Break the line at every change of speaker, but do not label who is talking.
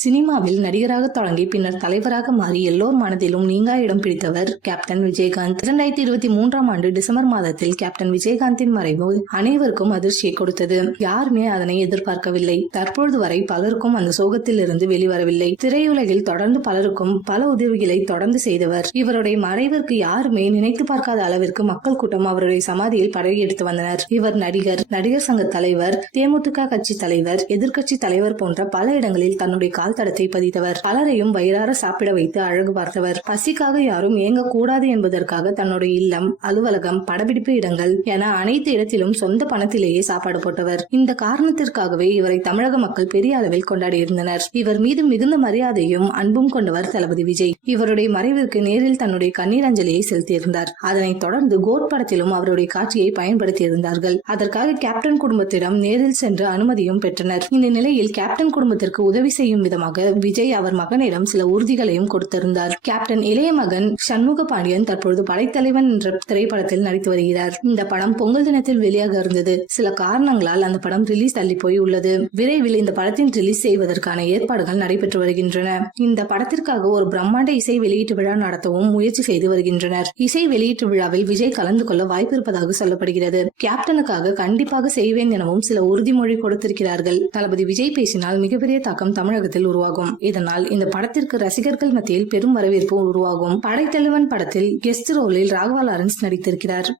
சினிமாவில் நடிகராக தொடங்கி பின்னர் தலைவராக மாறி எல்லோர் மனதிலும் நீங்கா இடம் பிடித்தவர் கேப்டன் விஜயகாந்த். இரண்டாயிரத்தி இருபத்தி மூன்றாம் ஆண்டு டிசம்பர் மாதத்தில் கேப்டன் விஜயகாந்தின் மறைவு அனைவருக்கும் அதிர்ச்சியை கொடுத்தது. யாருமே அதனை எதிர்பார்க்கவில்லை. தற்பொழுது வரை பலருக்கும் அந்த சோகத்தில் இருந்து வெளிவரவில்லை. திரையுலகில் தொடர்ந்து பலருக்கும் பல உதவிகளை தொடர்ந்து செய்தவர். இவருடைய மறைவிற்கு யாருமே நினைத்து பார்க்காத அளவிற்கு மக்கள் கூட்டம் அவருடைய சமாதியில் படையெடுத்து வந்தனர். இவர் நடிகர் நடிகர் சங்க தலைவர் தேமுதிக கட்சி தலைவர் எதிர்க்கட்சி தலைவர் போன்ற பல இடங்களில் தன்னுடைய கால் தடத்தை பதித்தவர். பலரையும் வயிறார சாப்பிட வைத்து அழகு பார்த்தவர். பசிக்காக யாரும் ஏங்கக்கூடாது என்பதற்காக தன்னுடைய இல்லம் அலுவலகம் படப்பிடிப்பு இடங்கள் என அனைத்து இடத்திலும் சொந்த பணத்திலேயே சாப்பாடு போட்டவர். இந்த காரணத்திற்காகவே இவரை தமிழக மக்கள் பெரிய அளவில் கொண்டாடியிருந்தனர் இவர் மீது மிகுந்த மரியாதையும் அன்பும் கொண்டவர் தளபதி விஜய். இவருடைய மறைவிற்கு நேரில் தன்னுடைய கண்ணீர் அஞ்சலியை செலுத்தியிருந்தார். அதனைத் தொடர்ந்து கோட் படத்திலும் அவருடைய காட்சியை பயன்படுத்தியிருந்தார்கள். அதற்காக கேப்டன் குடும்பத்திடம் நேரில் சென்று அனுமதியும் பெற்றனர். இந்த நிலையில் கேப்டன் குடும்பத்திற்கு உதவி செய்யும் விதம் விதமாக விஜய் அவர் மகனிடம் சில உறுதிகளையும் கொடுத்திருந்தார். கேப்டன் இளைய மகன் சண்முக பாண்டியன் தற்பொழுது படைத்தலைவன் என்ற திரைப்படத்தில் நடித்து வருகிறார். இந்த படம் பொங்கல் தினத்தில் வெளியாக இருந்தது. சில காரணங்களால் அந்த படம் ரிலீஸ் தள்ளி போய் உள்ளது. விரைவில் இந்த படத்தின் ரிலீஸ் செய்வதற்கான ஏற்பாடுகள் நடைபெற்று வருகின்றன. இந்த படத்திற்காக ஒரு பிரம்மாண்ட இசை வெளியீட்டு விழா நடத்தவும் முயற்சி செய்து வருகின்றனர். இசை வெளியீட்டு விழாவில் விஜய் கலந்து கொள்ள வாய்ப்பு இருப்பதாக சொல்லப்படுகிறது. கேப்டனுக்காக கண்டிப்பாக செய்வேன் எனவும் சில உறுதிமொழி கொடுத்திருக்கிறார்கள். தளபதி விஜய் பேசினால் மிகப்பெரிய தாக்கம் தமிழகத்தில் உருவாகும். இதனால் இந்த படத்திற்கு ரசிகர்கள் மத்தியில் பெரும் வரவேற்பு உருவாகும். படைத்தலைவன் படத்தில் கெஸ்ட் ரோலில் ராகவா லாரன்ஸ் நடித்திருக்கிறார்.